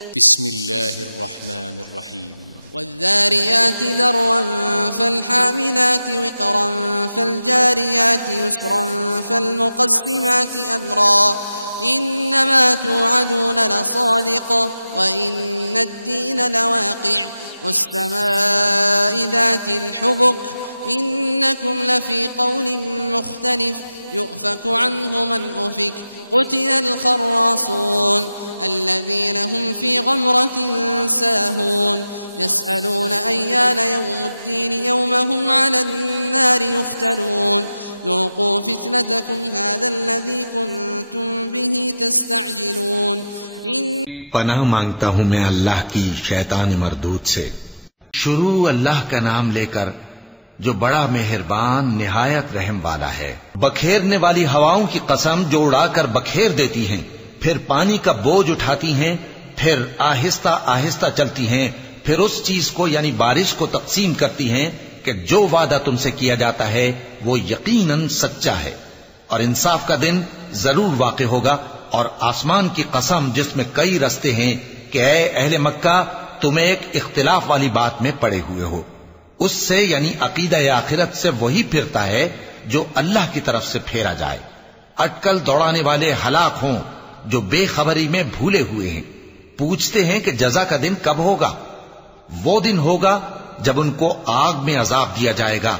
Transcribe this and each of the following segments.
बिस्मिल्लाहिर्रहमानिर्रहीम। वज़्ज़ारियाति ज़र्वन फ़ल्हामिलाति विक़रन फ़ल्जारियाति युस्रन फ़ल्मुक़स्सिमाति अम्रा इन्नमा तुअदून लसादिक़ व इन्नद्दीन लवाक़िअ वस्समाइ ज़ातिल हुबुक इन्नकुम लफ़ी क़ौलिन मुख़्तलिफ़ युफ़कु अन्हु मन उफ़िक क़ुतिलल ख़र्रासून الذين هم في غمرة ساهون يسألون أيان يوم الدين يوم هم على النار يفتنون ذوقوا فتنتكم هذا الذي كنتم به تستعجلون पनाह मांगता हूँ मैं अल्लाह की शैतान मरदूद से। शुरू अल्लाह का नाम लेकर जो बड़ा मेहरबान निहायत रहम वाला है। बखेरने वाली हवाओं की कसम जो उड़ाकर बखेर देती हैं, फिर पानी का बोझ उठाती हैं, फिर आहिस्ता आहिस्ता चलती हैं, फिर उस चीज को यानी बारिश को तकसीम करती हैं कि जो वादा तुमसे किया जाता है वो यकीनन सच्चा है और इंसाफ का दिन जरूर वाक़ होगा। और आसमान की कसम जिसमें कई रस्ते हैं कि ऐ अहले मक्का तुम एक इख्तिलाफ वाली बात में पड़े हुए हो, उससे यानी अकीदा आखिरत से वही फिरता है जो अल्लाह की तरफ से फेरा जाए। अटकल दौड़ाने वाले हलाक हों जो बेखबरी में भूले हुए हैं। पूछते हैं कि जजा का दिन कब होगा? वो दिन होगा जब उनको आग में अजाब दिया जाएगा।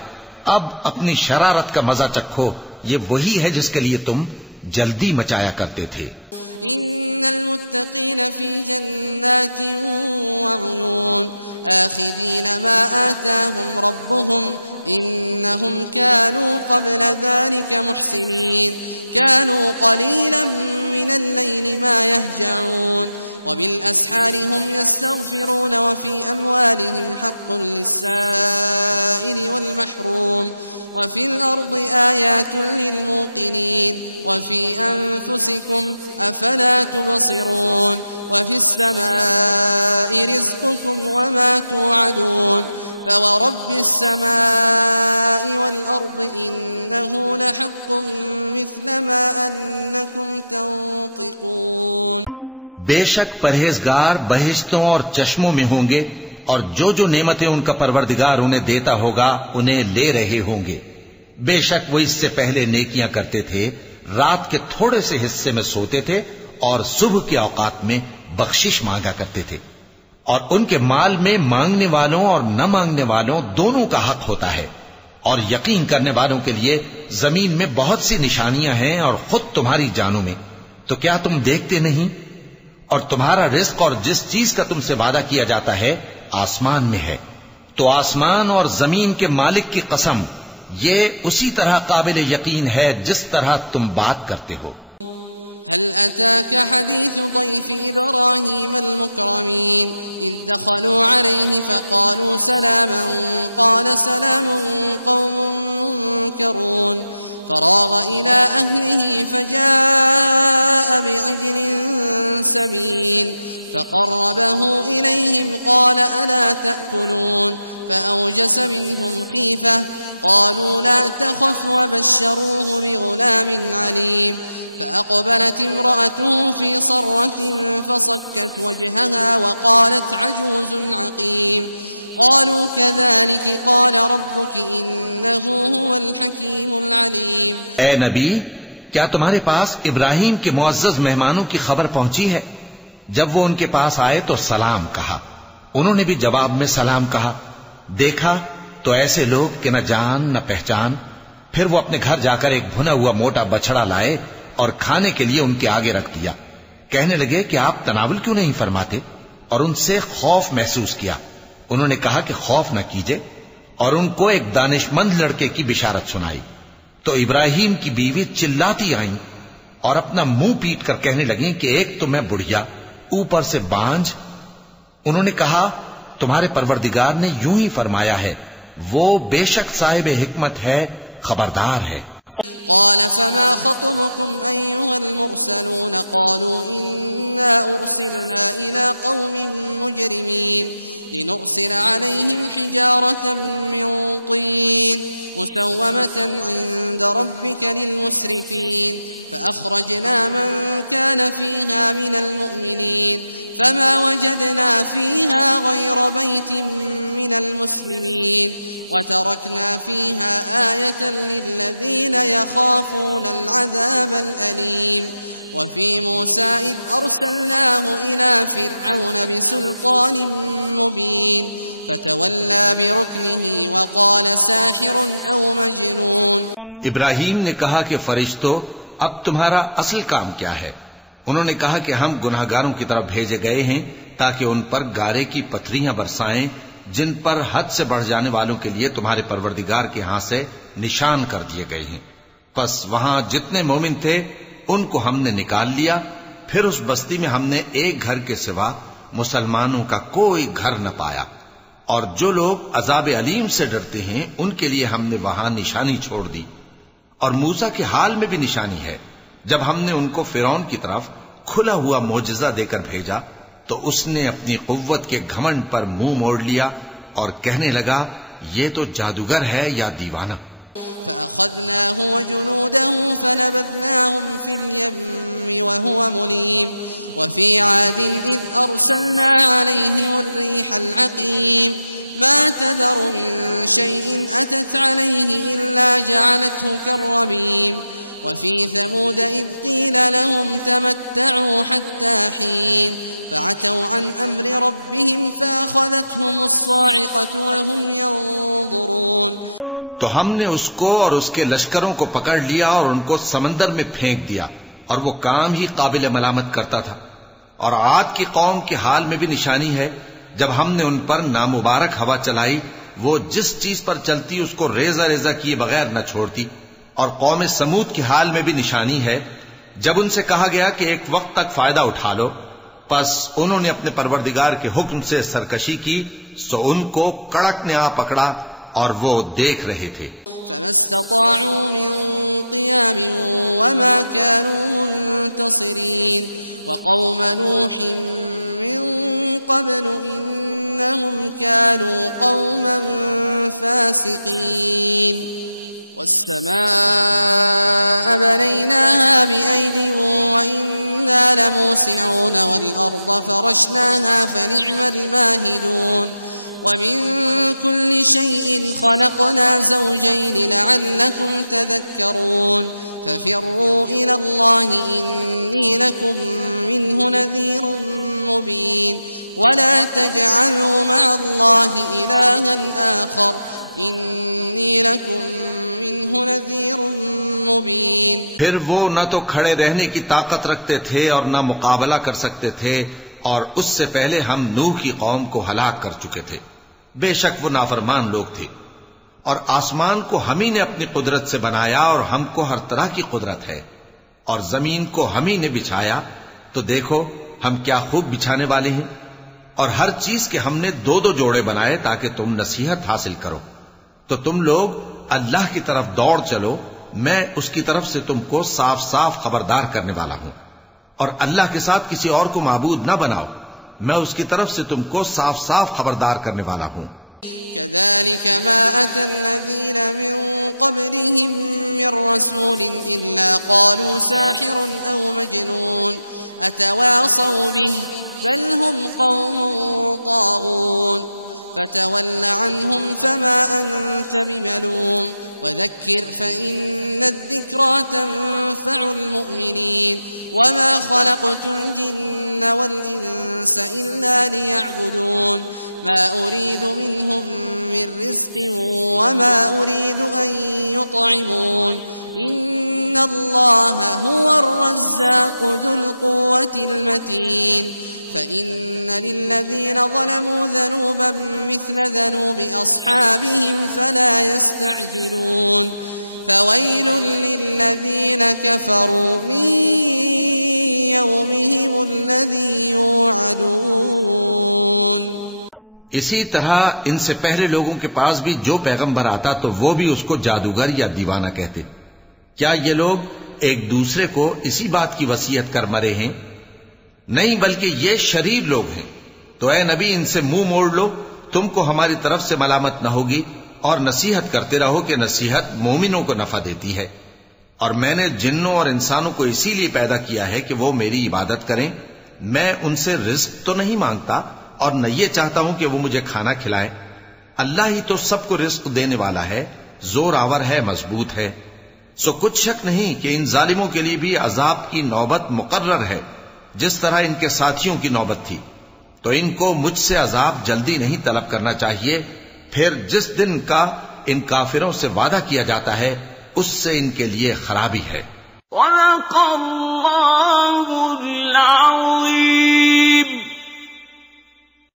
अब अपनी शरारत का मजा चखो, ये वही है जिसके लिए तुम जल्दी मचाया करते थे। इन्नल मुत्तकीन फी जन्नातिन व उयून आखिदीन मा आताहुम रब्बुहुम इन्नहुम कानू क़ब्ल ज़ालिका मुहसिनीन कानू क़लीलन मिनल लैलि मा यहजऊन वबिलअस्हार हुम यस्तग़फिरून वफ़ी अम्वालिहिम हक़्क़ुन लिस्साइल वल महरूम वफ़िल अर्दि आयातुन लिलमूक़िनीन वफ़ी अन्फुसिकुम अफ़ला तुबसिरून वफ़िस्समाइ रिज़्क़ुकुम वमा तुअदून फ़वरब्बिस्समाइ वल अर्दि इन्नहु लहक़्क़ुन मिस्ल मा अन्नकुम तंतिक़ून। बेशक परहेजगार बहिश्तों और चश्मों में होंगे और जो जो नेमतें उनका परवरदिगार उन्हें देता होगा उन्हें ले रहे होंगे। बेशक वो इससे पहले नेकियां करते थे, रात के थोड़े से हिस्से में सोते थे और सुबह के औकात में बख्शिश मांगा करते थे। और उनके माल में मांगने वालों और न मांगने वालों दोनों का हक होता है। और यकीन करने वालों के लिए जमीन में बहुत सी निशानियां हैं और खुद तुम्हारी जानों में। तो क्या तुम देखते नहीं? और तुम्हारा रिस्क और जिस चीज का तुमसे वादा किया जाता है आसमान में है। तो आसमान और जमीन के मालिक की कसम, ये उसी तरह काबिल यकीन है जिस तरह तुम बात करते हो। हल अताक हदीस ضيف इब्राहीम المكرمين إذ दखलू अलैहि फ़क़ालू सलामन क़ाल सलामुन क़ौमुन मुनकरून फराग़ इला अहलिही फ़जाअ बिअजल समीन फ़क़र्रबहु इलैहिम क़ाल अला तअकुलून फ़अवजस मिनहुम ख़ीफ़ة क़ालू ला तख़फ़ वबश्शरूह बिग़ुलाम अलीम فأقبلت امرأته في صرة فصكت وجهها وقالت عجوز عقيم قالوا كذلك قال ربك إنه هو الحكيم العليم। ए नबी, क्या तुम्हारे पास इब्राहिम के मुअज़्ज़ज़ मेहमानों की खबर पहुंची है? जब वो उनके पास आए तो सलाम कहा, उन्होंने भी जवाब में सलाम कहा। देखा तो ऐसे लोग कि न जान न पहचान। फिर वो अपने घर जाकर एक भुना हुआ मोटा बछड़ा लाए और खाने के लिए उनके आगे रख दिया। कहने लगे कि आप तनावुल क्यों नहीं फरमाते? और उनसे खौफ महसूस किया। उन्होंने कहा कि खौफ न कीजिए और उनको एक दानिशमंद लड़के की बिशारत सुनाई। तो इब्राहिम की बीवी चिल्लाती आईं और अपना मुंह पीट कर कहने लगी कि एक तो मैं बुढ़िया, ऊपर से बांझ। उन्होंने कहा तुम्हारे परवरदिगार ने यूं ही फरमाया है, वो बेशक साहिब हिकमत है, खबरदार है। قال فما خطبكم أيها المرسلون قالوا إنا أرسلنا إلى قوم مجرمين لنرسل عليهم حجارة من طين مسومة عند ربك للمسرفين فأخرجنا من كان فيها من المؤمنين فما وجدنا فيها غير بيت من المسلمين وتركنا فيها آية للذين يخافون العذاب الأليم. وفي موسى إذ أرسلناه إلى فرعون بسلطان مبين فتولى بركنه وقال ساحر أو مجنون. इब्राहीम ने कहा कि फरिश्तों, अब तुम्हारा असल काम क्या है? उन्होंने कहा कि हम गुनाहगारों की तरफ भेजे गए हैं ताकि उन पर गारे की पथरियां बरसाएं जिन पर हद से बढ़ जाने वालों के लिए तुम्हारे परवरदिगार के हाथ से निशान कर दिए गए हैं। बस वहां जितने मोमिन थे उनको हमने निकाल लिया। फिर उस बस्ती में हमने एक घर के सिवा मुसलमानों का कोई घर न पाया, और जो लोग अजाब अलीम से डरते हैं उनके लिए हमने वहां निशानी छोड़ दी। और मूसा के हाल में भी निशानी है। जब हमने उनको फिरौन की तरफ खुला हुआ मोजज़ा देकर भेजा तो उसने अपनी कुव्वत के घमंड पर मुंह मोड़ लिया और कहने लगा, ये तो जादूगर है या दीवाना। فأخذناه وجنوده فنبذناهم في اليم وهو مليم. وفي عاد إذ أرسلنا عليهم الريح العقيم ما تذر من شيء أتت عليه إلا جعلته كالرميم. وفي ثمود إذ قيل لهم تمتعوا حتى حين فعتوا عن أمر ربهم فأخذتهم الصاعقة وهم ينظرون. तो हमने उसको और उसके लश्करों को पकड़ लिया और उनको समंदर में फेंक दिया, और वो काम ही काबिल मलामत करता था। और आद की कौम के हाल में भी निशानी है। जब हमने उन पर नामुबारक हवा चलाई, वो जिस चीज पर चलती उसको रेजा रेजा किए बगैर न छोड़ती। और कौम समूद के हाल में भी निशानी है। जब उनसे कहा गया कि एक वक्त तक फायदा उठा लो, बस उन्होंने अपने परवरदिगार के हुक्म से सरकशी की, सो उनको कड़क ने आ पकड़ा और वो देख रहे थे। فما استطاعوا من قيام وما كانوا منتصرين. وقوم نوح من قبل إنهم كانوا قوما فاسقين. والسماء بنيناها بأيد وإنا لموسعون والأرض فرشناها فنعم الماهدون. ومن كل شيء خلقنا زوجين لعلكم تذكرون. ففروا إلى الله إني لكم منه نذير مبين. ولا تجعلوا مع الله إلها آخر إني لكم منه نذير مبين. फिर वो न तो खड़े रहने की ताकत रखते थे और न मुकाबला कर सकते थे, और उससे पहले हम नूह की कौम को हलाक कर चुके थे। बेशक वो नाफरमान लोग थे। और आसमान को हम ही ने अपनी कुदरत से बनाया और हमको हर तरह की कुदरत है। और जमीन को हम ही ने बिछाया, तो देखो हम क्या खूब बिछाने वाले हैं। और हर चीज के हमने दो दो जोड़े बनाए ताकि तुम नसीहत हासिल करो। तो तुम लोग अल्लाह की तरफ दौड़ चलो, मैं उसकी तरफ से तुमको साफ साफ खबरदार करने वाला हूं। और अल्लाह के साथ किसी और को माबूद न बनाओ, मैं उसकी तरफ से तुमको साफ साफ खबरदार करने वाला हूं। كذلك ما أتى الذين من قبلهم من رسول إلا قالوا ساحر أو مجنون أتواصوا به بل هم قوم طاغون. فتول عنهم فما أنت بملوم وذكر فإن الذكرى تنفع المؤمنين. وما خلقت الجن والإنس إلا ليعبدون ما أريد منهم من رزق وما أريد أن يطعمون إن الله هو الرزاق ذو القوة المتين. فإن للذين ظلموا ذنوبا مثل ذنوب أصحابهم فلا يستعجلون. فويل للذين كفروا من يومهم الذي يوعدون. इसी तरह इनसे पहले लोगों के पास भी जो पैगंबर आता तो वो भी उसको जादूगर या दीवाना कहते। क्या ये लोग एक दूसरे को इसी बात की वसीयत कर मरे हैं? नहीं, बल्कि ये शरीर लोग हैं। तो ए नबी, इनसे मुंह मोड़ लो, तुमको हमारी तरफ से मलामत न होगी, और नसीहत करते रहो कि नसीहत मोमिनों को नफा देती है। और मैंने जिन्नों और इंसानों को इसीलिए पैदा किया है कि वो मेरी इबादत करें। मैं उनसे रिस्क तो नहीं मांगता और न ये चाहता हूं कि वो मुझे खाना खिलाएं। अल्लाह ही तो सबको रिस्क देने वाला है, जोर आवर है, मजबूत है। सो कुछ शक नहीं कि इन जालिमों के लिए भी अजाब की नौबत मुकर्रर है, जिस तरह इनके साथियों की नौबत थी। तो इनको मुझसे अजाब जल्दी नहीं तलब करना चाहिए। फिर जिस दिन का इन काफिरों से वादा किया जाता है उससे इनके लिए खराबी है।